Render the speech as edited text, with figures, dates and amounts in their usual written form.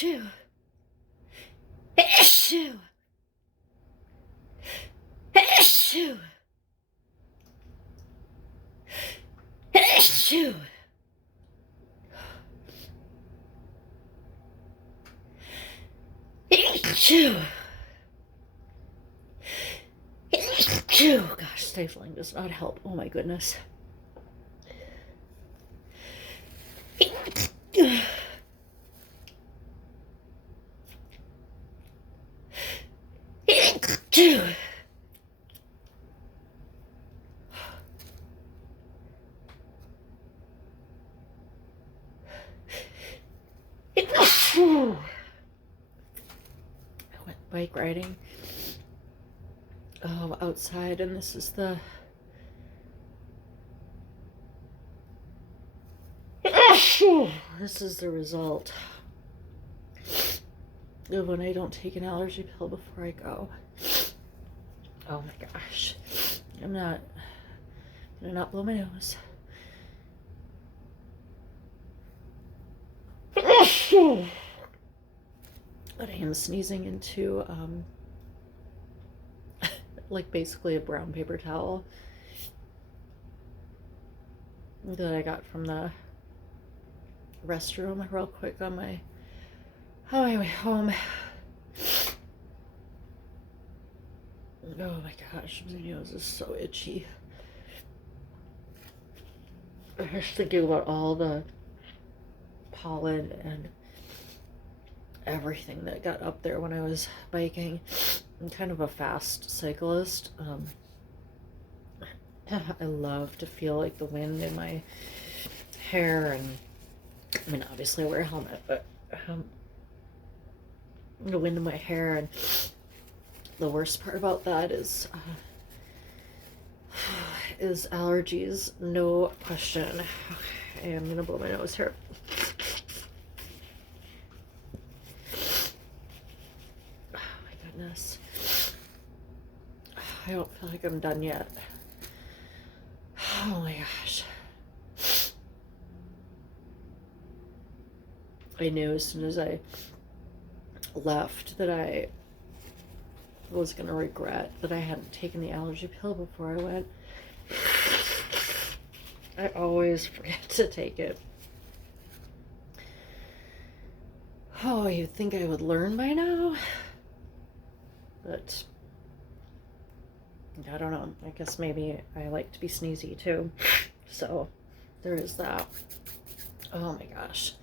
Issue. Issue. Issue. Issue. Issue. Issue. Gosh, stifling does not help. Oh my goodness. Issue. I went bike riding outside, and this is the result of when I don't take an allergy pill before I go. Oh my gosh. I'm gonna not blow my nose. But I am sneezing into like basically a brown paper towel that I got from the restroom real quick on my way home. Oh my gosh, my nose is so itchy. I was thinking about all the pollen and everything that got up there when I was biking. I'm kind of a fast cyclist. I love to feel like the wind in my hair, and I mean, obviously I wear a helmet, but the wind in my hair. And the worst part about that is allergies, no question. I am gonna blow my nose here. Oh my goodness. I don't feel like I'm done yet. Oh my gosh. I knew as soon as I left that I was gonna regret that I hadn't taken the allergy pill before I went. I always forget to take it. Oh, you'd think I would learn by now, but I don't know. I guess maybe I like to be sneezy too, so there is that. Oh my gosh.